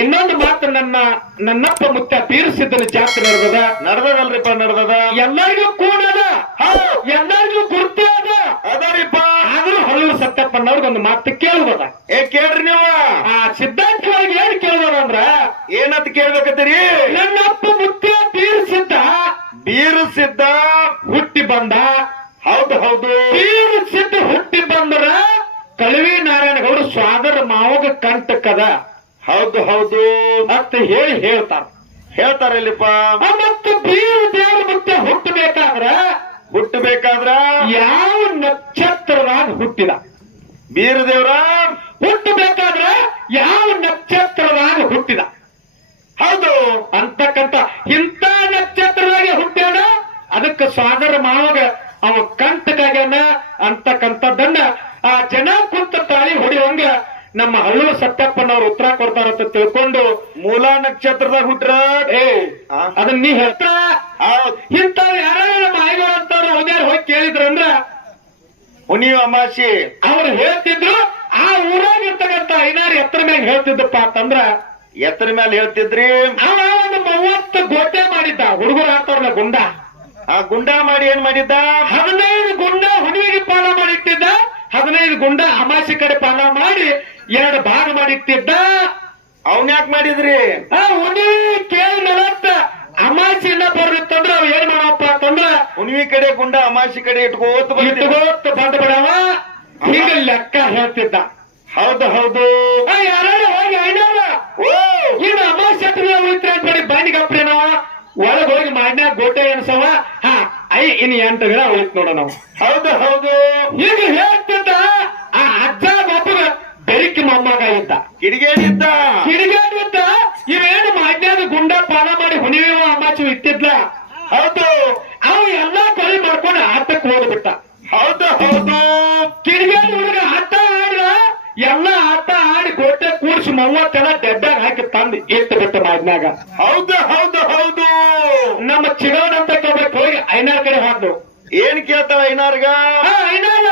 ಇನ್ನೊಂದು ಮಾತು ನನ್ನಪ್ಪ ಮುತ್ತ ಬೀರಸಿದ್ದನ ಜಾತ್ರೆ ನಡ್ದದಲ್ರಿಪ್ಪ ನಡ್ದದ. ಎಲ್ಲರಿಗೂ ಕೂಡದ ಎಲ್ಲರಿಗೂ ಗುರ್ತು ಅದ ಅದರಿಪ್ಪ. ಆದ್ರೂ ಹಳ್ಳೂರು ಸತ್ಯಪ್ಪನವ್ರಿಗೆ ಒಂದು ಮಾತು ಕೇಳ್ಬೋದ. ಕೇಳ್ರಿ ನೀವು. ಆ ಸಿದ್ಧಾಂತವಾಗಿ ಏನ್ ಕೇಳ್ಬೋದಂದ್ರ ಏನಂತ ಕೇಳ್ಬೇಕತ್ತೀರಿ? ನನ್ನಪ್ಪ ಮುತ್ತ ಬೀರಸಿದ್ದ ಹುಟ್ಟಿ ಬಂದ. ಹೌದು ಹೌದು. ಬೀರಸಿದ್ದ ಹುಟ್ಟಿ ಬಂದ್ರ ಕಳವಿ ನಾರಾಯಣಗೌಡ ಸ್ವಾದರ ಮಾವಗ ಕಂಟಕದ. ಹೌದು ಹೌದು ಅಂತ ಹೇಳಿ ಹೇಳ್ತಾರಲ್ಲಿಪ್ಪ. ಮತ್ತೆ ಬೀರ ದೇವ್ರ ಮತ್ತೆ ಹುಟ್ಟಬೇಕಾದ್ರ ಯಾವ ನಕ್ಷತ್ರದಾಗ ಹುಟ್ಟಿದ? ಬೀರದೇವ್ರ ಹುಟ್ಟಬೇಕಾದ್ರ ಯಾವ ನಕ್ಷತ್ರದಾಗ ಹುಟ್ಟಿದ? ಹೌದು ಅಂತಕ್ಕಂತ ಇಂಥ ನಕ್ಷತ್ರದಾಗೆ ಹುಟ್ಟ್ಯಾಡ. ಅದಕ್ಕೆ ಸ್ವಾದರ ಮಾವಗ ಅವ ಕಂಟಕಾಗ್ಯಾನ ಅಂತಕ್ಕಂಥದ್ದನ್ನ ಆ ಜನ ಕುಂತ ತಾಳಿ ಹೊಡಿವಂಗ ನಮ್ಮ ಹಳ್ಳೂರು ಸತ್ಯಪ್ಪನವ್ರು ಉತ್ತರ ಕೊಡ್ತಾರಂತ ತಿಳ್ಕೊಂಡು ಮೂಲ ನಕ್ಷತ್ರದಾಗ ಹುಟ್ರ ಅದನ್ನ ನೀ ಹೇಳ್ತ. ಇಂಥವ್ರು ಯಾರು ನಮ್ಮ ಆಯ್ಗಳು ಅಂತವ್ರು ಹೋಗ್ಯಾರ ಹೋಗಿ ಕೇಳಿದ್ರಂದ್ರ ಹುಣಿವ ಅಮಾಸಿ ಅವ್ರು ಹೇಳ್ತಿದ್ರು. ಆ ಊರಾಗ ಇರ್ತಕ್ಕಂಥ ಐನಾರು ಎತ್ತರ ಮ್ಯಾಗ ಹೇಳ್ತಿದ್ದಪ್ಪ ಅಂತಂದ್ರ ಎತ್ತರ ಮೇಲೆ ಹೇಳ್ತಿದ್ರಿ. ಅವ ಒಂದು 30 ಗೋಟೆ ಮಾಡಿದ್ದ. ಹುಡುಗರು ಆಡ್ತಾರಲ್ಲ ಗುಂಡ, ಆ ಗುಂಡ ಮಾಡಿ ಏನ್ ಮಾಡಿದ್ದ? 15 ಗುಂಡ ಹುಡುಗಿಗೆ ಪಾಲ ಮಾಡಿಟ್ಟಿದ್ದ. 15 ಗುಂಡ ಅಮಾಸಿ ಕಡೆ ಪಾಲ ಮಾಡಿ 2 ಭಾಗ ಮಾಡಿಟ್ಟಿದ್ದ. ಅವನ್ ಯಾಕೆ ಮಾಡಿದ್ರಿ? ಆ ಹುಡುಗಿ ಕೇಳಿ ನಲತ್ತ ಅಮಾಸಿನ ಬರ್ಲಿತ್ತಂದ್ರ ಅವ್ ಏನ್ ಮಾಡಪ್ಪ ಅಂತಂದ್ರ ಹುಣ್ವಿ ಕಡೆ ಗುಂಡ ಅಮಾಸಿ ಕಡೆ ಇಟ್ಕೋತ ಬಂದ್ ಬಿಡವ ಈಗ ಲೆಕ್ಕ ಹೇಳ್ತಿದ್ದ. ಹೌದು ಹೌದು. ಯಾರು ಹೋಗಿ ಐನಾರ ಇನ್ನು ಅಮಾಸಿ ಉಳಿತ್ರ ಅಂತ ಹೇಳಿ ಬಂಡಿಗಪ್ರಿ ನಾವ ಒಳಗ್ ಹೋಗಿ ಮಾಡ್ನ್ಯಾಗ ಗೋಟೆ ಎನ್ಸವ. ಇನ್ನು 8 ಗಿಡ ಉಳಿತ್ ನೋಡ ನಾವು. ಹೌದು ಹೌದು. ಈಗ ಹೇಳ್ತಿದ್ದ ಆ ಅಜ್ಜ ಒಬ್ಬಗ ಬೆರಿಕಿ ಮೊಮ್ಮಗ ಇದ್ದ. ಕಿಡಿಗೇಡಿದ್ದ. ಇವೇನು ಮಾಡ್ನ್ಯಾಗ ಗುಂಡ ಪಾಲ ಮಾಡಿ ಹುಣಿವ ಅಮಾಚು ಇಟ್ಟಿದ್ಲ. ಹೌದು. ಅವು ಎಲ್ಲಾ ಕಳಿ ಮಾಡ್ಕೊಂಡು ಆಟಕ್ಕೆ ಹೋಗ್ಬಿಟ್ಟ. ಹೌದು ಹೌದು. ಕಿಡಿಗೇಡಿ ಹುಡುಗ ಆಟ ಆಡಿದ. ಎಲ್ಲ ಆಟ ಆಡಿ ಗೋಟೆ ಕೂಡಿಸಿ 30 ಡೆಬ್ಬಾಗ ಹಾಕಿ ತಂದು ಇಟ್ಟು ಬಿಟ್ಟ ಮಾಡ್ನ್ಯಾಗ. ಹೌದು ಹೌದು ಹೌದು. ನಮ್ಮ ಚಿಗವನ್ ಅಂತ ಕೇಳ್ಬೇಕು ಹೋಗಿ ಐನಾರ್ ಕಡೆ ಹಾಕ್ದು. ಏನ್ ಕೇಳ್ತಾವ ಐನಾರ್ಗ? ಐನಾರ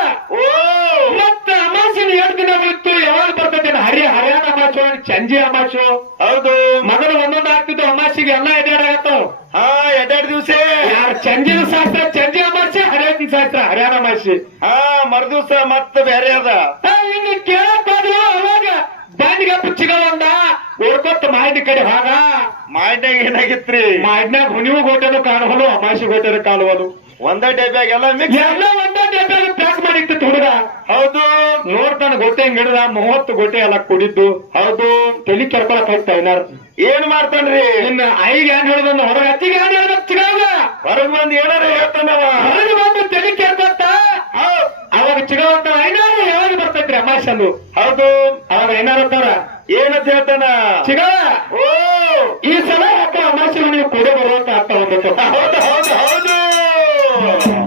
ಮತ್ತೆ ಅಮಾಸಿನ 2 ದಿನ ಬಿತ್ತು. ಯಾವಾಗ ಬರ್ತೇನೆ ಹರ್ಯಾಣ ಅಮಾಸು, ಚಂಜಿ ಅಮಾಸು. ಹೌದು. ಮೊದಲು ಒಂದೊಂದು ಆಗ್ತಿದ್ದು ಅಮಾಸಿಗೆ ಎಲ್ಲ ಎಡ್ಯಾಡಾಗತ್ತಾವ. ಎರಡೆರಡು ದಿವಸ ಯಾರು ಚಂಜಿನ ಶಾಸ್ತ್ರ ಚಂಜಿ ಅಮಾಸೆ, ಹರ್ಯಾಣ ಶಾಸ್ತ್ರ ಹರ್ಯಾಣ ಅಮಾಸೆ. ಮರುದಿವ್ಸ ಮತ್ತೆ ಬೇರೆ ಅದ. ಇನ್ನು ಕೇಳಕ್ ಹೋದ್ರು ಅವಾಗ ಬಾಂಡಿಗಪ್ಪ ಚಿಗವಂದ ಓಡ್ಕೊತ ಮಾಹಿತಿ ಕಡೆ ಭಾಗ. ಮಾಡ್ನಾಗ ಏನಾಗಿತ್ರಿ? ಮಾಡ್ನಾಗ ಹುಣಿವು ಗೋಟೆನು ಕಾಣುವಲು, ಅಮಾಸಿ ಗೋಟೆನು ಕಾಣುವಲು. ಒಂದೇ ಡಬ್ಬ್ಯಾಗ ಎಲ್ಲ ಮಿಕ್ಸ್ ಎಲ್ಲ ಒಂದೇ ಡಬ್ಬ್ಯಾಗ ಪ್ಯಾಕ್ ಮಾಡಿತ್ತು ಹುಡುಗ. ಹೌದು. ನೋಡ್ತಾನ ಗೋಟೆ ಹಿಡಿದ 30 ಗೋಟೆ ಎಲ್ಲ ಕುಡಿದ್ದು. ಹೌದು. ತಲಿ ಕೆರ್ಕೊಳಕ್ ಹೋಗ್ತಾ ಏನಾರು ಏನ್ ಮಾಡ್ತಾನ್ರಿ? ಇನ್ನು ಐಗೆ ಏನ್ ಹೇಳ್ದಂದು ಹೊರಗೆ ಅತ್ತಿಗೆ ಏನ್ ಹೇಳ್ಬೇಕು ಚಿಗವ? ಹೊರಗ್ ಬಂದ್ ಏನಾರ ಹೇಳ್ತಾನವ. ಹೊರಗೆ ಬಂದು ತಲಿ ಕೆರ್ಕೊತ್ತ ಅವಾಗ ಚಿಗವಂತ ಐನಾರು ಯಾವಾಗ ಬರ್ತೈತ್ರಿ ಅಮಾಸಂದು? ಹೌದು. ಅವಾಗ ಐನಾರು ಅಂತಾರ ಏನಂತ ಹೇಳ್ತಾನ? ಚಿಗವ ಈ ಸಲ ಯಾಕ ಅಮಾಸೆ ನೀವು ಕೂಡ ಬರುವಂತ ಆಗ್ತಾ ಹೋಗ್ಬೇಕು. ಹೌದು ಹೌದು ಹೌದು.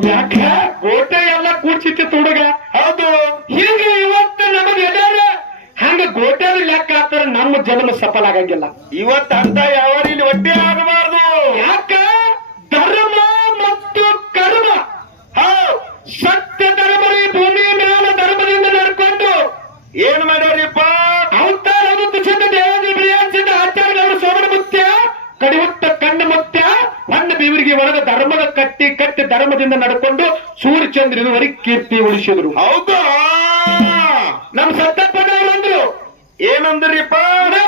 ಯಾಕ ಗೋಟೆ ಎಲ್ಲ ಕೂಡ್ಸಿತ್ತು ಹುಡುಗ. ಹೌದು. ಹೀಗೆ ಇವತ್ತು ನಮಗೆ ಎಲ್ಲಾರ ಹಂಗ ಗೋಟೆ ಲೆಕ್ಕ ಹಾಕ್ತಾರ ನಮ್ಮ ಜನ್ಮ ಸಫಲ ಆಗಂಗಿಲ್ಲ. ಇವತ್ತು ಅಂತ ಯಾವ ಇಲ್ಲಿ ಒಟ್ಟೆ ಆಗಬಾರ್ದು. ಯಾಕ ಧರ್ಮ ಮತ್ತು ಕರ್ಮ ಸತ್ಯ ಧರ್ಮ ಈ ಭೂಮಿ ಮೇಲೆ ಧರ್ಮದಿಂದ ನಡ್ಕೊಂಡು ಏನ್ ಮಾಡ್ಯಾರಿಪ್ಪ? ಅವತಾರ ದೇವಾದಿ ಬಿಳಿಯಾಚಿದ ಆಚಾರ್ಯವರು ಸೋಮನ ಮುತ್ಯ ಕಡಿಯುತ್ತ ಕಣ್ಣು ಮುತ್ಯ ಹೊನ್ನ ಬೀವರಿಗೆ ಒಳಗ ಧರ್ಮದ ಕಟ್ಟಿ ಧರ್ಮದಿಂದ ನಡ್ಕೊಂಡು ಸೂರ್ಯಚಂದ್ರನವರೆಗೆ ಕೀರ್ತಿ ಉಳಿಸಿದ್ರು. ಹೌದು. ನಮ್ಮ ಸತ್ಯಪ್ಪನವರು ಅಂದ್ರು ಏನಂದ್ರಿಪ್ಪ?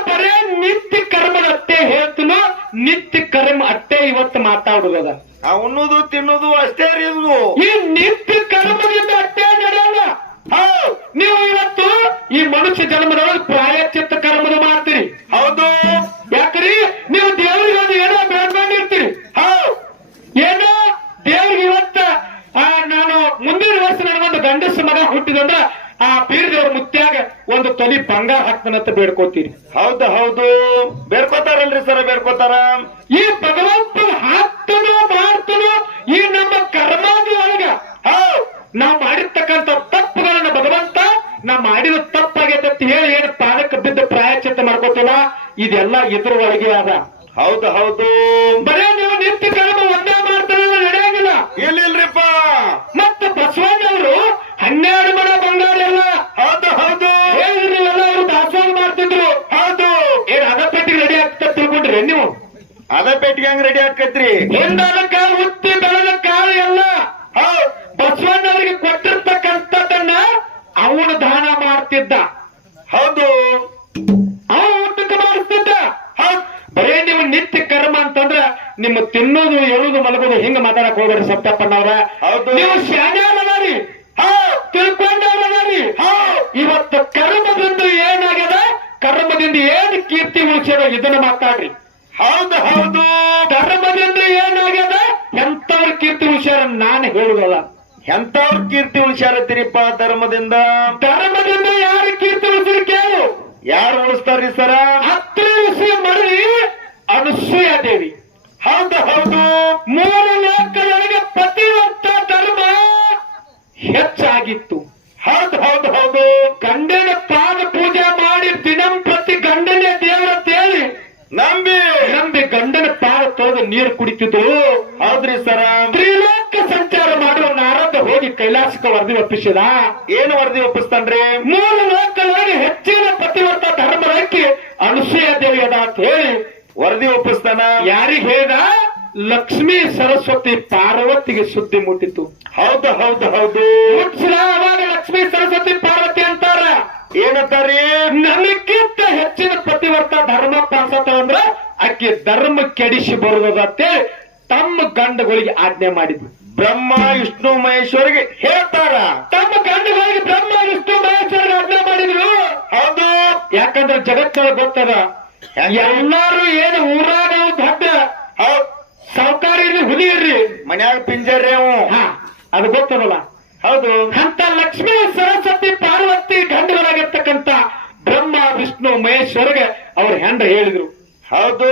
ಬರೇ ನಿತ್ಯ ಕರ್ಮದ ಅಟ್ಟೆ ಹೇಳ್ತನೋ, ನಿತ್ಯ ಕರ್ಮ ಅಟ್ಟೆ ಇವತ್ತು ಮಾತಾಡುವುದ. ಉಣ್ಣುದು ತಿನ್ನುದು ಅಷ್ಟೇ ಇದು. ಈ ನಿತ್ಯ ಕರ್ಮದಿಂದ ಅಟ್ಟೆ ನಡೆಯಲ್ಲ. ನೀವು ಇವತ್ತು ಈ ಮನುಷ್ಯ ಜನ್ಮದೊಳಗೆ ಪ್ರಾಯಶ್ಚಿತ್ತ ಕರ್ಮದ ಮಾಡ್ತೀರಿ. ಹೌದು. ಯಾಕ್ರಿ? ನೀವು ದೇವರಿಗೆ ಒಂದು ಏನೋ ಬೇಡ್ಕೊಂಡಿರ್ತೀರಿ. ಏನೋ ದೇವ್ರಿಗೆ ಇವತ್ತ ನಾನು ಮುಂದಿನ ವರ್ಷ ನನಗೊಂದು ಗಂಡಸ ಮಗ ಹುಟ್ಟಿದಂದ್ರ ಆ ಪೀರದೇವ್ರ ಮುತ್ಯಾಗ ಒಂದು ತೊಲಿ ಬಂಗಾರ ಹಾಕ್ತಾನಂತ ಬೇಡ್ಕೋತೀರಿ. ಹೌದು ಹೌದು. ಬೇಡ್ಕೋತಾರಲ್ರಿ ಸರ, ಬೇಡ್ಕೋತಾರ. ಈ ಭಗವಂತ ಹಾಕ್ತನೋ ಮಾಡ್ತನೋ ಈ ನಮ್ಮ ಕರ್ಮಾದಿ ಒಳಗ ನಾವು ಮಾಡಿರ್ತಕ್ಕಂಥ ತಪ್ಪುಗಳನ್ನ ಭಗವಂತ ನಾವು ಮಾಡಿದ ತಪ್ಪಾಗೈತೆ ಅಂತ ಹೇಳಿ ಏನು ಪಾದಕ್ಕೆ ಬಿದ್ದ ಪ್ರಾಯಶ್ಚಿತ್ತ ಮಾಡ್ಕೋತೀವ, ಇದೆಲ್ಲ ಇದ್ರ ಒಳಗೆ ಅದ. ಹೌದು ಹೌದು. ಬರೇ ನೀವು ನಿತ್ಯ ಕರ್ಮ ಒಂದೇ ಮಾಡ್ತಾರ ನಡೆಯಂಗಿಲ್ಲ. ಇಲ್ಲಿಲ್ರಿಪ್ಪ. ಮತ್ತೆ ಬಸವಣ್ಣವರು 12 ಮಣ ಬಂಗಾರ ಎಲ್ಲ. ಹೌದು ಹೌದು. ಹೇಳಿದ್ರಿ ಎಲ್ಲ ಅವರು ದಾಸೋಹ ಮಾಡ್ತಿದ್ರು. ಹೌದು. ಏನ್ ಅದಕ್ಕೆ ಮಾಡಿದ್ರಿ ನೀವು? ಅದ ಪೆಟ್ಟಿಗೆ ಹೆಂಗ್ ರೆಡಿ ಆಕೈತ್ರಿ? ಹಿಂದಾದ ಕಾಳು ಹುತ್ತಿ ಬೆಳೆದ ಕಾಳು ಎಲ್ಲ ಬಸವಣ್ಣವರಿಗೆ ಕೊಟ್ಟಿರ್ತಕ್ಕಂಥದ್ದನ್ನ ಅವನು ದಾನ ಮಾಡ್ತಿದ್ದ. ಹೌದು, ಅವನು ಊಟಕ್ಕೆ ಮಾಡಿಸ್ತಿದ್ದ. ಬರೇ ನೀವು ನಿತ್ಯ ಕರ್ಮ ಅಂತಂದ್ರ ನಿಮ್ಮ ತಿನ್ನೋದು ಹೇಳುದು ಮಲಗೋದು ಹಿಂಗ ಮಾತಾಡಕ್ ಹೋಗ್ಬೇಡ್ರಿ ಸತ್ಯಪ್ಪನವ್ರ. ಹೌದು. ನೀವು ಶಾಣ್ಯಾರದಾರಿ, ತಿಳ್ಕೊಂಡವ್ರದಾರಿ. ಇವತ್ತು ಕರ್ಮದಿಂದ ಏನಾಗ್ಯದ, ಕರ್ಮದಿಂದ ಏನ್ ಕೀರ್ತಿ ಉಳಿಸ್ಯದ ಇದನ್ನ ಮಾತಾಡ್ರಿ. ಹೌದು ಹೌದು. ಧರ್ಮದಿಂದ ಏನಾಗ್ಯದ, ಎಂತವ್ರ ಕೀರ್ತಿ ಉಳಿಸ್ಯಾರ ನಾನು ಹೇಳುದಲ್ಲ. ಎಂತವ್ರ ಕೀರ್ತಿ ಉಳಿಸ್ಯಾರತ್ತೀರಿಪ್ಪ ಧರ್ಮದಿಂದ? ಧರ್ಮದಿಂದ ಯಾರು ಕೀರ್ತಿ ಉಳಿಸಿರಿ ಕೇಳು. ಯಾರು ಉಳಿಸ್ತಾರ್ರಿ ಸರ? ಹತ್ತು ವಿಷಯ ಮರಳಿ ಅನಸೂಯ ದೇವಿ. ಹೌದು ಹೌದು. 3 ಲೋಕದೊಳಗೆ ಪತಿವರ್ತ ಧರ್ಮ ಹೆಚ್ಚಾಗಿತ್ತು. ಹೌದು ಹೌದು ಹೌದು. ಗಂಡನ ಪಾದ ಪೂಜೆ ಮಾಡಿ ದಿನಂಪ್ರತಿ ಗಂಡನೇ ದೇವರ ತೇಳಿ ನಂಬಿ ಗಂಡನ ಪಾದ ತೊಳೆದು ನೀರು ಕುಡಿತಿದ್ದು. ಹೌದ್ರಿ ಸರ. ತ್ರಿಲೋಕ ಸಂಚಾರ ಮಾಡುವ ನಾರದ ಹೋಗಿ ಕೈಲಾಸಕ್ಕೆ ವರದಿ ಒಪ್ಪಿಸಿದ. ಏನು ವರದಿ ಒಪ್ಪಿಸ್ತಾನ್ರಿ? 3 ಲೋಕದೊಳಗೆ ಹೆಚ್ಚಿನ ಪತಿವರ್ತ ಧರ್ಮಕ್ಕೆ ಅನಸೂಯ ದೇವಿ ಅದ ಅಂತ ಹೇಳಿ ವರದಿ ಒಪ್ಪಿಸ್ತಾನ. ಯಾರಿಗೆ ಹೇಳಿದ? ಲಕ್ಷ್ಮೀ ಸರಸ್ವತಿ ಪಾರ್ವತಿಗೆ ಸುದ್ದಿ ಮುಟ್ಟಿತ್ತು. ಹೌದು ಹೌದು ಹೌದು. ಮುಟ್ಸಿದ. ಅವಾಗ ಲಕ್ಷ್ಮೀ ಸರಸ್ವತಿ ಪಾರ್ವತಿ ಅಂತಾರ. ಏನಂತಾರಿ? ನನಗಿಂತ ಹೆಚ್ಚಿನ ಪತಿವರ್ತ ಧರ್ಮ ಪಾಲಿಸತ್ತ ಅಂದ್ರ ಆಕೆ ಧರ್ಮ ಕೆಡಿಸಿ ಬರುವುದತ್ತೆ ತಮ್ಮ ಗಂಡಗಳಿಗೆ ಆಜ್ಞೆ ಮಾಡಿದ್ರು. ಬ್ರಹ್ಮ ವಿಷ್ಣು ಮಹೇಶ್ವರಿಗೆ ಹೇಳ್ತಾರ. ತಮ್ಮ ಗಂಡಗಳಿಗೆ ಬ್ರಹ್ಮ ವಿಷ್ಣು ಮಹೇಶ್ವರಿಗೆ ಆಜ್ಞೆ ಮಾಡಿದ್ರು. ಹೌದು. ಯಾಕಂದ್ರೆ ಜಗತ್ತೊಳಗೆ ಗೊತ್ತದ, ಎಲ್ಲಾರು ಏನು ಊರಾಗ ದೊಡ್ಡ ಸಾವುಕಾರಿ ಹುಲಿ ಇರ್ರಿ, ಮನ್ಯಾಗ ಪಿಂಜರ್ರಿ ಅವು. ಅದು ಗೊತ್ತದಲ್ಲ. ಹೌದು. ಅಂತ ಲಕ್ಷ್ಮೀ ಸರಸ್ವತಿ ಪಾರ್ವತಿ ಗಂಡುಗಳಾಗಿರ್ತಕ್ಕಂಥ ಬ್ರಹ್ಮ ವಿಷ್ಣು ಮಹೇಶ್ವರಿಗೆ ಅವ್ರ ಹೆಂಡ ಹೇಳಿದ್ರು. ಹೌದು.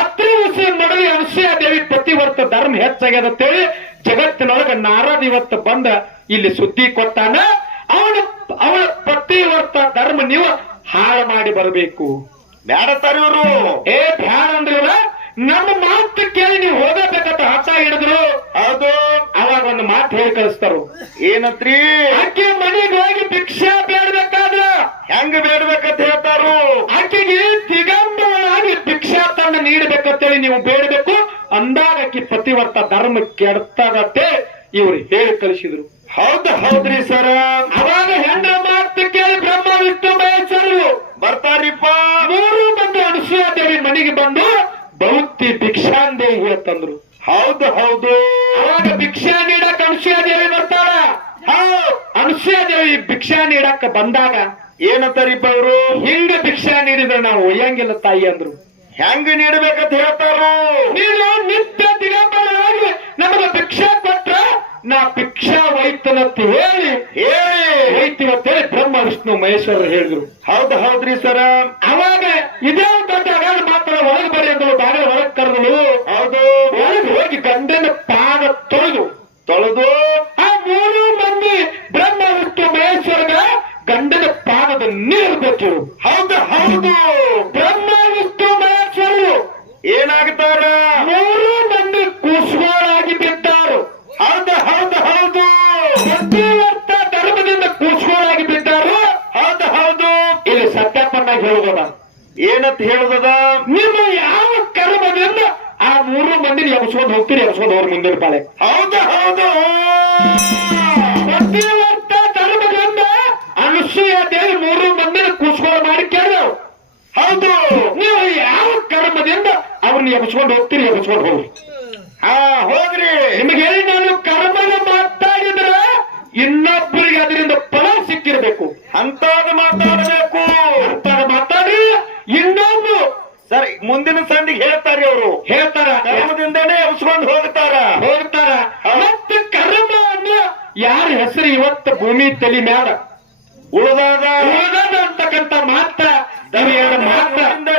ಅತ್ರಿ ವಿಷಯ ನಡುವೆ ಅನಸೂಯ ದೇವಿ ಪತಿವರ್ತ ಧರ್ಮ ಹೆಚ್ಚಾಗ್ಯದಂತೇಳಿ ಜಗತ್ತಿನೊಳಗ ನಾರದ ಇವತ್ತು ಬಂದ ಇಲ್ಲಿ ಸುದ್ದಿ ಕೊಟ್ಟಾನ. ಅವಳ ಪತಿವರ್ತ ಧರ್ಮ ನೀವು ಹಾಳು ಮಾಡಿ ಬರಬೇಕು. ಬ್ಯಾಡತ್ತಾರ ಇವರು. ಬ್ಯಾಡ ಅಂದ್ರಲ್ಲ, ನಮ್ಮ ಮಾತು ಕೇಳಿ ನೀವು ಹೋಗಬೇಕಂತ ಹಠ ಹಿಡಿದ್ರು. ಹೌದು. ಅವಾಗ ಒಂದು ಮಾತು ಹೇಳಿ ಕಳಿಸ್ತಾರು. ಏನತ್ರಿ? ಆಕೆ ಮನೆಗೆ ಹೋಗಿ ಭಿಕ್ಷಾ ಬೇಡಬೇಕಾದ್ರ ಹೆಂಗ ಬೇಡ್ಬೇಕಂತ ಹೇಳ್ತಾರು. ಆಕೆಗೆ ದಿಗಂಬರನಾಗಿ ಭಿಕ್ಷಾ ತಂಡ ನೀಡಬೇಕಂತೇಳಿ ನೀವು ಬೇಡಬೇಕು ಅಂದಾಗ ಆಕೆ ಪತಿವರ್ತ ಧರ್ಮ ಕೆಡ್ತದತ್ತೆ ಇವ್ರು ಹೇಳಿ ಕಳಿಸಿದ್ರು. ಹೌದು ಹೌದ್ರಿ ಸರ. ಅವಾಗ ಹೆಣ್ಣ ಮಾತು ಕೇಳಿ ಬ್ರಹ್ಮ ವಿಷ್ಣು ಮಹೇಶ್ವರರು ಬರ್ತಾರಿಪ್ಪ. 3 ಮಂದಿ ಅನಸೂಯ ದೇವಿ ಮನೆಗೆ ಬಂದು ಬೌದ್ಧಿ ಭಿಕ್ಷಾಂದೇವಿ ಹೇಳ್ತಂದ್ರು. ಹೌದು ಹೌದು. ಅವಾಗ ಭಿಕ್ಷಾ ನೀಡಕ್ ಅನಸೂಯ ದೇವಿ ಬರ್ತಾಳ. ಅನಸೂಯ ದೇವಿ ಭಿಕ್ಷಾ ನೀಡಕ್ ಬಂದಾಗ ಏನಂತಾರಿಪ್ಪ ಅವರು? ಹಿಂಗ ಭಿಕ್ಷಾ ನೀಡಿದ್ರೆ ನಾವು ಒಯ್ಯಂಗಿಲ್ಲ ತಾಯಿ ಅಂದ್ರು. ಹೆಂಗ ನೀಡಬೇಕಂತ ಹೇಳ್ತಾರು? ನೀನು ನಿತ್ಯ ದಿಗಂಬರನಾಗಿ ನಮಗೆ ಭಿಕ್ಷಾ ಕೊಟ್ರ ನಾ ಭಿಕ್ಷಾ ಒಯ್ತನಂತ ಹೇಳಿ ಒಯ್ತೀವಂತೇಳಿ ಬ್ರಹ್ಮ ವಿಷ್ಣು ಮಹೇಶ್ವರರು ಹೇಳಿದ್ರು. ಹೌದು ಹೌದ್ರಿ ಸರ. ಅವಾಗ ಇದೇ ದೊಡ್ಡ ಅಗಾಧ ಮಾತ್ರ ಒಳಗೆ ಬರಿ ಅಂದ್ರು. ಬಾಗಿಲ ಒಳಗೆ ಕರೆದಳು. ಹೌದು. ಒಳಗೆ ಹೋಗಿ ಗಂಡನ ಪಾದ ತೊಳೆದು ಆ 3 ಮಂದಿ ಬ್ರಹ್ಮ ವಿಷ್ಣು ಮಹೇಶ್ವರಗ ಗಂಡನ ಪಾದದ ನೀರು ಕೊಟ್ಟರು. ಹೌದು ಹೌದು. ಬ್ರಹ್ಮ ವಿಷ್ಣು ಮಹೇಶ್ವರರು ಏನಾಗ್ತಾರ? 3 ಮಂದಿ ಕೂಸುಗಳಾಗಿ ಬಿದ್ದಾರು. ಹೌದು ಹೌದು ಹೌದು. ಪತಿವರ್ತ ಧರ್ಮದಿಂದ ಕೂಸುಗಳಾಗಿ ಬಿದ್ದಾರು. ಹೌದು ಹೌದು. ಇಲ್ಲಿ ಸತ್ಯಪ್ಪನಾಗಿ ಹೇಳುವುದ ಏನಂತ ಹೇಳುದದ? ನಿಮ್ಮ ಯಾವ ಕರ್ಮದಿಂದ ಆ 3 ಮಂದಿನ ಎಬ್ಸ್ಕೊಂಡು ಹೋಗ್ತೀರಿ, ಎಬ್ಸ್ಕೊಂಡು ಹೋಗ್ರಿ ಮುಂದಿನ ಪಾಳೆ. ಹೌದು ಹೌದು. ಪತಿವರ್ತ ಧರ್ಮದಿಂದ ಅನಸೂಯ ದೇವಿ 3 ಮಂದಿನ ಕೂಸ್ಕೊಂಡು ಮಾಡಿ ಕೇಳು. ಹೌದು. ನೀವು ಯಾವ ಕರ್ಮದಿಂದ ಅವ್ರನ್ನ ಎಬ್ಸ್ಕೊಂಡು ಹೋಗ್ತೀರಿ, ಎಬ್ಸ್ಕೊಂಡು ಹೋಗ್ರಿ. ಹೋಗ್ರಿ. ನಿಮಗೆ ಹೇಳಿ ನಾನು ಕರ್ಮನ ಮಾತಾಡಿದ್ರ ಇನ್ನೊಬ್ಬರಿಗೆ ಅದರಿಂದ ಫಲ ಸಿಕ್ಕಿರ್ಬೇಕು. ಅಂತಾದ ಮಾತಾಡಬೇಕು. ಅಂತಾದ ಮಾತಾಡಿ ಇನ್ನೊಂದು ಸರಿ ಮುಂದಿನ ಸಂದಿಗೆ ಹೇಳ್ತಾರೆ ಅವರು. ಹೇಳ್ತಾರ. ಕರ್ಮದಿಂದನೇ ಎಬ್ಸ್ಕೊಂಡು ಹೋಗ್ತಾರ. ಮತ್ತೆ ಕರ್ಮ ಅಂದ್ರೆ ಯಾರ ಹೆಸರು ಇವತ್ತು ಭೂಮಿ ತಲೆ ಮ್ಯಾಲ ಉಳಿದಾದ ಅಂತಕ್ಕಂಥ ಮಾತ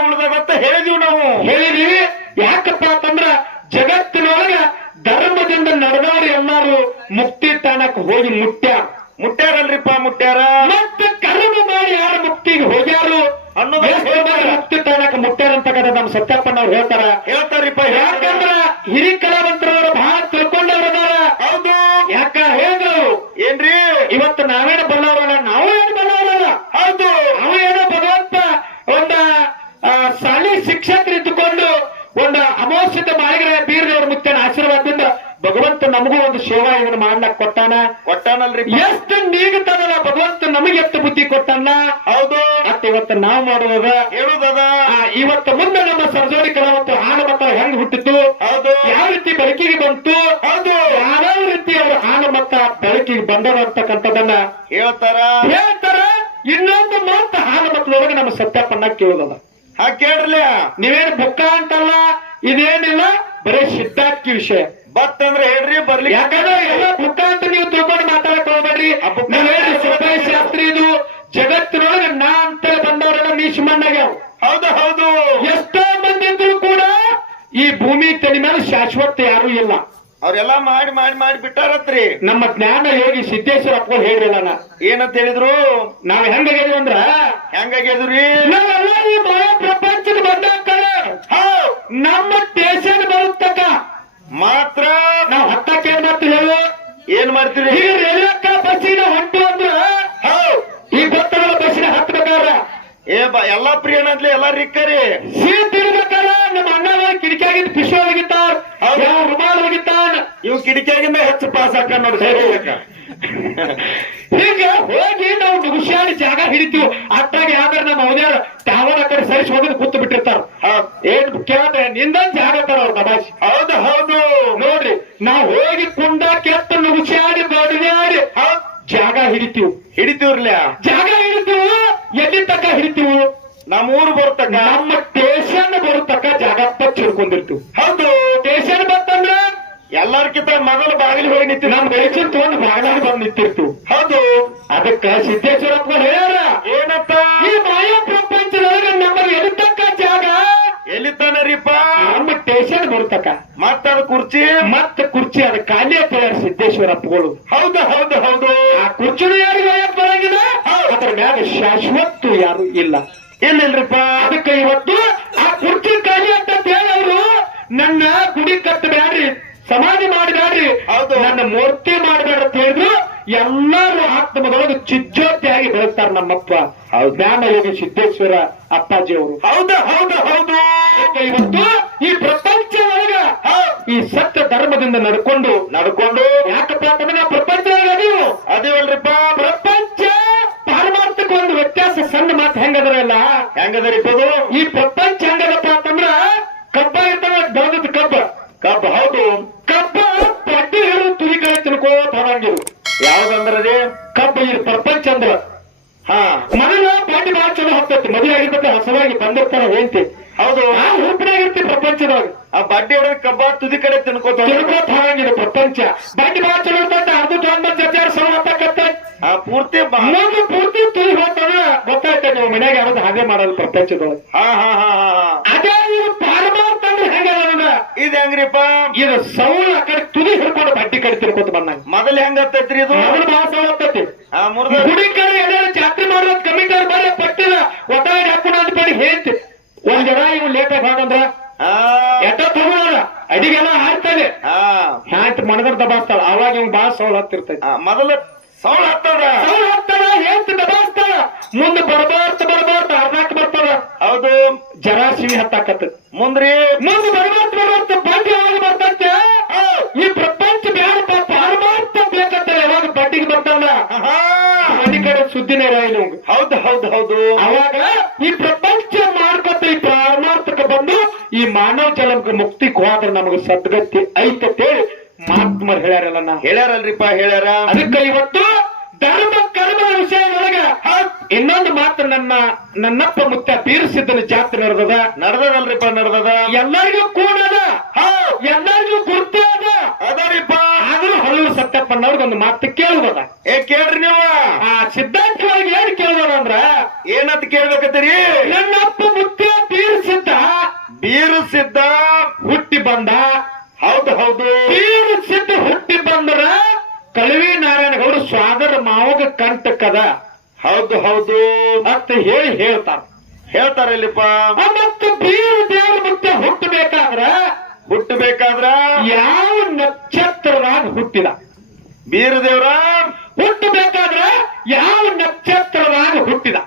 ಉಳಿದವಂತ ಹೇಳಿದೀವಿ ನಾವು. ಹೇಳಿದೀವಿ. ಯಾಕಪ್ಪ ಅಂತಂದ್ರ ಜಗತ್ತಿನೊಳಗ ಧರ್ಮದಿಂದ ನಡೆದವರು ಎಲ್ಲಾರು ಮುಕ್ತಿ ತಾಣಕ್ಕೆ ಹೋಗಿ ಮುಟ್ಟ್ಯಾರಲ್ರಿಪ್ಪ ಮುಟ್ಟ್ಯಾರ. ಮತ್ತೆ ಕರ್ಮ ಮಾಡಿ ಯಾರು ಮುಕ್ತಿಗೆ ಹೋಗ್ಯಾರು ಅನ್ನೋದು ಮುಕ್ತಿ ತಾಣಕ್ಕೆ ಮುಟ್ಟ್ಯಾರಂತಕ್ಕಂಥ ನಮ್ಮ ಸತ್ಯಪ್ಪನವ್ರು ಹೇಳ್ತಾರಿಪ್ಪ. ಯಾಕಂದ್ರ ಹಿರಿ ಕಲಾವಂತರವರು ಬಹಳ ತಿಳ್ಕೊಂಡವ್ರದಾರ. ಹೌದು. ಯಾಕ ಹೇಳಿದ್ರು ಏನ್ರಿ? ಇವತ್ತು ನಾವೇನು ಬಲ್ಲವರಲ್ಲ, ನಾವು ಏನು ಬಲ್ಲವರಲ್ಲ. ಹೌದು. ನಾವು ಏನೋ ಭಗವಂತ ಒಂದ ಶಾಲೆ ಶಿಕ್ಷಕರು ಇದ್ದುಕೊಂಡು ಒಂದು ಅಮೋಷಿತ ಮಾಳಿಗರ ಬೀರದೇವರ ಮುತ್ತನ ಆಶೀರ್ವಾದದಿಂದ ಭಗವಂತ ನಮಗೂ ಒಂದು ಸೇವಾ ಇದನ್ನ ಮಾಡ್ಲಕ್ ಕೊಟ್ಟಾನಲ್ರಿ. ಎಷ್ಟು ನೀಗುತ್ತದಲ್ಲ ಭಗವಂತ ನಮಗೆ ಎಷ್ಟು ಬುದ್ಧಿ ಕೊಟ್ಟನ್ನ. ಹೌದು. ಮತ್ತ ಇವತ್ತು ನಾವು ಮಾಡುವಾಗ ಹೇಳುದದ ಇವತ್ತು ಮುಂದೆ ನಮ್ಮ ಸರ್ಜೋಡಿ ಕಲಾವತ್ತು ಆನ ಮಕ್ಕಳ ಹೆಂಗ್ ಹುಟ್ಟಿತ್ತು, ಹೌದು, ಯಾವ ರೀತಿ ಬೆಳಕಿಗೆ ಬಂತು, ಹೌದು, ಯಾವ ರೀತಿ ಅವ್ರ ಆನ ಮಕ್ಕ ಬೆಳಕಿಗೆ ಬಂದದ ಅಂತಕ್ಕಂಥದನ್ನ ಹೇಳ್ತಾರ. ಇನ್ನೊಂದು ಮಾತು ಹಾನ ಮಕ್ಕಳೊಳಗೆ ನಮ್ಮ ಸತ್ಯಪ್ಪನ್ನ ಕೇಳೋದಲ್ಲ. ಕೇಳ್ರಲ್ಲ, ನೀವೇನು ಬುಕ್ಕ ಅಂತಲ್ಲ, ಇದೇನಿಲ್ಲ, ಬರೀ ಸಿದ್ಧಾರ್ಥಿ ವಿಷಯ. ಬತ್ ಅಂದ್ರೆ ಹೇಳ್ರಿ ಬರ್ಲಿ. ಯಾಕಂದ್ರೆ ಎಲ್ಲ ಬುಕ್ಕ ಅಂತ ನೀವು ತಿಳ್ಕೊಂಡು ಮಾತಾಡಕ್ ಹೋಗ್ಬೇಡ್ರಿ. ನೀವೇನು ಸುಬ್ಬಯ್ಯ ಶಾಸ್ತ್ರಿ ಇದು ಜಗತ್ತಿನೊಳಗೆ ನಾ ಅಂತೇಳಿ ಬಂದವರೆಲ್ಲ ಮೀಸ್ ಮಣ್ಣಾಗ್ಯಾವ. ಹೌದು ಹೌದು. ಎಷ್ಟೋ ಮಂದಿ ಇದ್ರು ಕೂಡ ಈ ಭೂಮಿ ತಲೆ ಮೇಲೆ ಶಾಶ್ವತ ಯಾರು ಇಲ್ಲ. ಅವ್ರೆಲ್ಲಾ ಮಾಡಿ ಮಾಡಿ ಮಾಡಿ ಬಿಟ್ಟಾರತ್ರಿ. ನಮ್ಮ ಜ್ಞಾನ ಯೋಗಿ ಸಿದ್ದೇಶ್ವರ ಅಪ್ಪ ಹೇಳಿಲ್ಲ. ಏನಂತ ಹೇಳಿದ್ರು? ನಾವ್ ಹೆಂಗಾಗ್ಯದ್ವಿ ಅಂದ್ರ ಹೆಂಗಾಗ್ಯದ್ರಿ? ನಾವೆಲ್ಲ ಈ ಮಾಯ ಪ್ರಪಂಚದ ಬಂದಾಕ ನಮ್ಮ ಸ್ಟೇಷನ್ ಬರುತ್ತಕ ಮಾತ್ರ ನಾವ್ ಹತ್ತಕ್ಕೆ ಏನ್ ಮಾಡ್ತೀವಿ ಹೇಳು? ಏನ್ ಮಾಡ್ತೀರಿ? ಈ ರೈಲಕ್ಕ ಬಸ್ಸಿನ ಹೊಂಟು ಅಂದ್ರ ಈ ಗೊತ್ತಲ್ಲ ಬಸ್ಸಿನ ಹತ್ಬೇಕಾರ ಎಲ್ಲಾ ಪ್ರಿಯನಂದ್ಲಿ ಎಲ್ಲಾ ರಿಕ್ಕರಿ ಸೀಟ್ ಇರ್ಬೇಕಾರ ನಮ್ಮ ಅಣ್ಣ ಕಿಟಕಿಯಾಗಿಂದ ಪಿಶೋ ಹೋಗಿತ್ತಾರ, ಯಾವ ರುಮಾಲ್ ಹೋಗಿತ್ತಾನ, ಇವ್ ಕಿಟಕಿಯಾಗಿಂದ ಹೆಚ್ಚು ಪಾಸ್ ಹಾಕ ನೋಡಿ. ಈಗ ಹೋಗಿ ನಾವು ನುಗುಶಾಡಿ ಜಾಗ ಹಿಡಿತೀವಿ. ಅಟ್ಟಾಗಿ ಯಾವ್ದಾರ ನಮ್ಮ ಅವನ್ಯಾರ ತಾವರ ಕಡೆ ಸರಿಸಿ ಹೋಗೋದು ಕೂತು ಬಿಟ್ಟಿರ್ತಾರ. ಏನ್ ಕೇಳ್ತಾರೆ ನಿಂದ ಜಾಗ ತರ ಅವ್ರ ತಮಾಷೆ. ಹೌದು ಹೌದು. ನೋಡ್ರಿ ನಾವ್ ಹೋಗಿ ಕುಂಡ ಕೆತ್ತ ನುಗುಶಾಡಿ ಬಡಿದಾಡಿ ಜಾಗ ಹಿಡಿತೀವ್ರಲ್ಲ. ಜಾಗ ಹಿಡಿತೀವಿ. ಎಲ್ಲಿ ತಕ್ಕ ಹಿಡಿತೀವಿ? ನಮ್ಮ ಊರು ಬರ್ತಕ್ಕ, ನಮ್ಮ ಸ್ಟೇಷನ್ ಬರುತ್ತಕ್ಕ ಜಾಗ ಪಚ್ಚ ಹಿಡ್ಕೊಂಡಿರ್ತೀವಿ. ಹೌದು. ಸ್ಟೇಷನ್ ಬಂತಂದ್ರ ಎಲ್ಲಾರ್ಕಿಂತ ಮೊದಲು ಬಾಗಿಲು ಹೋಗಿ ನಿಂತು ನಮ್ ಬೆಳಕಿನ ತಗೊಂಡು ಬಾಗಿಲಾಗ ಬಂದು ನಿಂತಿರ್ತೀವಿ. ಹೌದು. ಅದಕ್ಕ ಸಿದ್ದೇಶ್ವರಪ್ಪ ಹೇಳ್ಯಾರ ಏನಂತ? ಈ ಮಾಯಾ ಪ್ರಪಂಚದೊಳಗೆ ನಮಗೆ ಎಲ್ಲಿ ತಕ್ಕ ಜಾಗ ಎಲ್ಲಿ ತಾನರಿಪ್ಪ? ನಮ್ಮ ಸ್ಟೇಷನ್ ಬರುತ್ತಕ್ಕ. ಮತ್ತದ ಕುರ್ಚಿ ಕುರ್ಚಿ ಅದ ಖಾಲಿ ಅಂತ ಹೇಳ್ಯಾರ ಸಿದ್ದೇಶ್ವರಪ್ಪಗಳು. ಹೌದು ಹೌದು ಹೌದು. ಆ ಕುರ್ಚಿನೂ ಯಾರಿಗೂ ಒಯ್ಯಕ್ ಬರಂಗಿಲ್ಲ, ಅದ್ರ ಮ್ಯಾಗ ಶಾಶ್ವತ ಯಾರು ಇಲ್ಲ. ಇಲ್ಲಿಲ್ರಿಪ್ಪ. ಅದಕ್ಕೆ ಇವತ್ತು ಆ ಕುರ್ಚಿ ಖಾಲಿ ಅಂತ ಹೇಳೋರು ನನ್ನ ಗುಡಿ ಕಟ್ಟಬೇಡ್ರಿ, ಸಮಾಧಿ ಮಾಡಬೇಡ್ರಿ, ನನ್ನ ಮೂರ್ತಿ ಮಾಡಬೇಡ ಅಂತ ಹೇಳಿದ್ರು ಎಲ್ಲರೂ ಆತ್ಮದೊಳಗೆ ಚಿಜ್ಜೋತಿಯಾಗಿ ಬೆಳೆಸ್ತಾರ ನಮ್ಮಪ್ಪ ಜ್ಞಾನ ಯೋಗಿ ಸಿದ್ದೇಶ್ವರ ಅಪ್ಪಾಜಿ ಅವರು. ಹೌದು ಹೌದು ಹೌದು. ಇವತ್ತು ಈ ಪ್ರಪಂಚ ಒಳಗ ಈ ಸತ್ಯ ಧರ್ಮದಿಂದ ನಡ್ಕೊಂಡು ಯಾಕಪ್ಪ ಅಂತಂದ್ರೆ ನಾವು ಪ್ರಪಂಚದಾಗ ಅದೇವಲ್ರಿಪ್ಪ. ಪ್ರಪಂಚ ಪಾರಮಾರ್ಥಕ್ಕೆ ಒಂದು ವ್ಯತ್ಯಾಸ ಸಣ್ಣ ಮಾತು ಹೆಂಗದ್ರಲ್ಲ ಹೆಂಗದರಿಪ್ಪ? ಈ ಪ್ರಪಂಚ ಹೆಂಗದಪ್ಪ ಅಂತಂದ್ರ ಕಬ್ಬ ಇರ್ತಾವ ದೊಡ್ಡದ ಕಬ್ಬ. ಹೌದು, ಕಬ್ಬ ಪಟ್ಟಿ ಹೇಳು ತುದಿ ಕಡೆ ತಿನ್ಕೋತ ಹೊರಂಗಿರು. ಯಾವ್ದಂದ್ರದೇ ಕಬ್ಬ ಈ ಪ್ರಪಂಚ ಅಂದ್ರ ಮನೆಯ ಪಾಟಿ ಬಾಳ ಚಲೋ ಹೋಗ್ತೈತಿ. ಮದುವೆ ಆಗಿರ್ತೈತಿ, ಹೊಸವಾಗಿ ಬಂದಿರ್ತಾರ ಹೇಳ್ತಿ. ಹೌದು, ಆ ಹುರುಪಿನಾಗಿರ್ತಿ ಪ್ರಪಂಚದಾಗ. ಆ ಬಡ್ಡಿ ಹೊಡೆದ ಕಬ್ಬ ತುದಿ ಕಡೆ ತಿನ್ಕೋತ ಹೊರಂಗಿರು ಪ್ರಪಂಚ. ಬಡ್ಡಿ ಬಾಳ ಚಲೋ ಇರ್ತೈತಿ. ಅರ್ಧ ತೊಗೊಂಡ್ ಜೊತೆ ಸೌ ಹತ್ತಕತ್ತೈತಿ. ಪೂರ್ತಿ ಪೂರ್ತಿ ತುದಿ ಹೋಗ್ತಂದ್ರ ಗೊತ್ತಾಯ್ತ ನೀವು ಮನ್ಯಾಗ ಯಾವ್ದು ಹಾಗೆ ಮಾಡಲ್ಲ ಪ್ರಪಂಚದೊಳಗೆ. ಅದೇ ಇದು ಪಾರಮಾರ್ಥ ಅಂದ್ರೆ ಹೆಂಗ ಇದು ಹೆಂಗ್ರಿಪ್ಪ? ಇದು ಸೌಳ ಆ ಕಡೆ ತುದಿ ಹಿಡ್ಕೊಂಡು ಬಡ್ಡಿ ಕಡೆ ತಿರ್ಕೋತ ಬಂದಂಗ. ಮೊದಲು ಹೆಂಗ ಹತ್ತೈತ್ರಿ ಇದು? ಮೊದಲು ಬಹಳ ಸೌಳ ಹತ್ತೈತಿ. ಗುಡಿ ಕಡೆ ಎಲ್ಲರೂ ಜಾತ್ರೆ ಮಾಡೋದ್ ಕಮಿಟಿ ಬರೀ ಪಟ್ಟಿದ ಒಟ್ಟಾಗಿ ಹಾಕೊಂಡು ಅಂತ ಪಡಿ ಹೇಳ್ತಿ. ಒಂದ್ ಜನ ಇವ್ ಲೇಟ್ ಆಗಿ ಹೋಗಂದ್ರ ಎಟ್ಟ ತಗೋದ ಅಡಿಗೆಲ್ಲ ಹಾಡ್ತಾನೆ ಹ್ಯಾಂಟ್ ಮನಗರ್ ದಬಾಸ್ತಾಳ. ಅವಾಗ ಇವ್ ಬಾಳ ಸೌಳ ಹತ್ತಿರ್ತೈತಿ. ಮೊದಲು ಸೌಳ ಹತ್ತದ ಹೇಳ್ತಿ ದಬಾಸ್ತಾಳ. ಮುಂದೆ ಬರ್ಬಾರ್ತ ಅರ್ನಾಕ್ ಬರ್ತದ. ಹೌದು, ಜರಾಸಿವಿ ಹತ್ತಾಕತ್ತ. ಮುಂದೆ ಬರ್ಬಾರ್ತ ಬಡ್ಡಿ ಯಾವಾಗ ಬರ್ತೈತೆ? ಈ ಪ್ರಪಂಚ ಬ್ಯಾಡಪ್ಪ, ಪಾರಮಾರ್ಥ ಬೇಕಂತ ಯಾವಾಗ ಬಡ್ಡಿಗೆ ಬರ್ತಾವಲ್ಲ ಬಡ್ಡಿ ಕಡೆ ಸುದ್ದಿನೇ ಇರಲ್ಲ. ಹೌದು ಹೌದು ಹೌದು. ಅವಾಗ ಈ ಪ್ರಪಂಚ ಮಾಡ್ಕೊತ ಈ ಪಾರಮಾರ್ಥಕ್ಕೆ ಬಂದು ಈ ಮಾನವ ಜನ್ಮಕ್ಕೆ ಮುಕ್ತಿ ಹೋದ್ರೆ ನಮಗೆ ಸದ್ಗತಿ ಐತಂತೇಳಿ ಮಹಾತ್ಮರು ಹೇಳ್ಯಾರಲ್ಲ. ಹೇಳ್ಯಾರಲ್ರಿಪ್ಪ, ಹೇಳ್ಯಾರ. ಅದಕ್ಕೆ ಇವತ್ತು ಧರ್ಮ ಕರ್ಮದ ವಿಷಯದೊಳಗ ಇನ್ನೊಂದು ಮಾತು ನನ್ನಪ್ಪ ಮುತ್ತ ಬೀರಸಿದ್ದನ ಜಾತ್ರೆ ನಡೆದದಲ್ರಿಪ್ಪ. ಎಲ್ಲರಿಗೂ ಕೂಡದ, ಎಲ್ಲರಿಗೂ ಗುರ್ತು ಅದರಿಪ್ಪ. ಆದ್ರೂ ಹಳ್ಳೂರು ಸತ್ಯಪ್ಪನವ್ರಿಗೆ ಒಂದು ಮಾತು ಕೇಳುವುದ. ಕೇಳ್ರಿ ನೀವು. ಆ ಸಿದ್ಧಾಂತವಾಗಿ ಏನ್ ಕೇಳುವುದಂದ್ರ ಏನಂತ ಕೇಳ್ಬೇಕತ್ತೀರಿ? ನನ್ನಪ್ಪ ಮುತ್ತ ಬೀರಸಿದ್ದ ಹುಟ್ಟಿ ಬಂದ. ಹೌದು ಹೌದು. ಬೀರಸಿದ್ದ ಹುಟ್ಟಿ ಬಂದ್ರ ಕಳವಿ ನಾರಾಯಣಗೌಡ ಸ್ವಾದರ ಮಾವಗ ಕಂಟಕದ. ಹೌದು ಹೌದು ಅಂತ ಹೇಳ್ತಾರಲ್ಲಿಪ್ಪ. ಮತ್ತು ಬೀರ ದೇವ್ರ ಮುತ್ತೆ ಹುಟ್ಟಬೇಕಾದ್ರ ಯಾವ ನಕ್ಷತ್ರದಾಗ ಹುಟ್ಟಿದ? ಬೀರದೇವ್ರ ಹುಟ್ಟಬೇಕಾದ್ರ ಯಾವ ನಕ್ಷತ್ರದಾಗ ಹುಟ್ಟಿದ?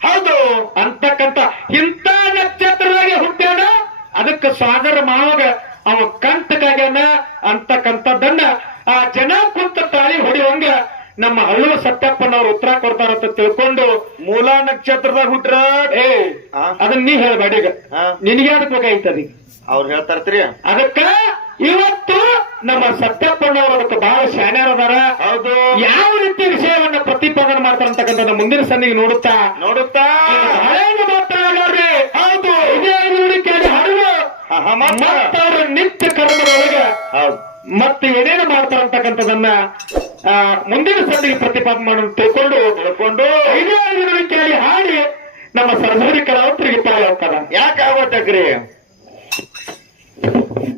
ಹೌದು ಅಂತಕ್ಕಂಥ ಇಂಥ ಅದಕ್ಕೆ ಸಾಗರ ಮಾವಾಗ ಅವ ಕಂಟಕಾಗ್ಯಾನ ಅಂತಕ್ಕಂಥದ್ದನ್ನ ಆ ಜನ ಕುಂತ ತಾಳಿ ಹೊಡಿವಂಗ ನಮ್ಮ ಹಳ್ಳೂರು ಸತ್ಯಪ್ಪನವ್ರು ಉತ್ತರ ಕೊಡ್ತಾರಂತ ತಿಳ್ಕೊಂಡು ಮೂಲಾ ನಕ್ಷತ್ರದಾಗ ಹುಟ್ರ ಏ ಅದನ್ನ ನೀ ಹೇಳ್ಬೇಡ ಈಗ ನಿನಗೆ ಅದಕ್ಕೆ ಬೇಕಾಯ್ತದ ಅವ್ರು ಹೇಳ್ತಾರ್ತ್ರಿ. ಅದಕ್ಕ ಇವತ್ತು ನಮ್ಮ ಸತ್ಯಪ್ಪನವರು ಅದಕ್ಕೆ ಬಹಳ ಶಾಣ್ಯರದಾರ. ಹೌದು. ಯಾವ ರೀತಿ ವಿಷಯವನ್ನ ಪ್ರತಿಪಾದನೆ ಮಾಡ್ತಾರಂತಕ್ಕಂಥ ಮುಂದಿನ ಸಂದಿಗೆ ನೋಡುತ್ತಾ ಹಳೆಯ ಮಾತನಾಡೋರ್ರಿ. ಹೌದು, ಇದೇ ನುಡಿಕೆ ಹರಿವು ಮತ್ತವ್ರ ನಿತ್ಯ ಕರ್ಮದೊಳಗ ಮತ್ತೆ ಏನೇನು ಮಾಡ್ತಾರಂತಕ್ಕಂಥದನ್ನ ಮುಂದಿನ ಸಂದಿಗೆ ಪ್ರತಿಪಾದನೆ ಮಾಡೋದು ತಿಳ್ಕೊಂಡು ಇದೇ ನುಡಿಕೆಯಲ್ಲಿ ಹಾಡಿ ನಮ್ಮ ಸರಸ್ವತಿ ಕಲಾವಂತರಿಗೆ ಪಾಯ ಹೋಗ್ತದ. ಯಾಕಾಗತ್ತಕ್ರಿ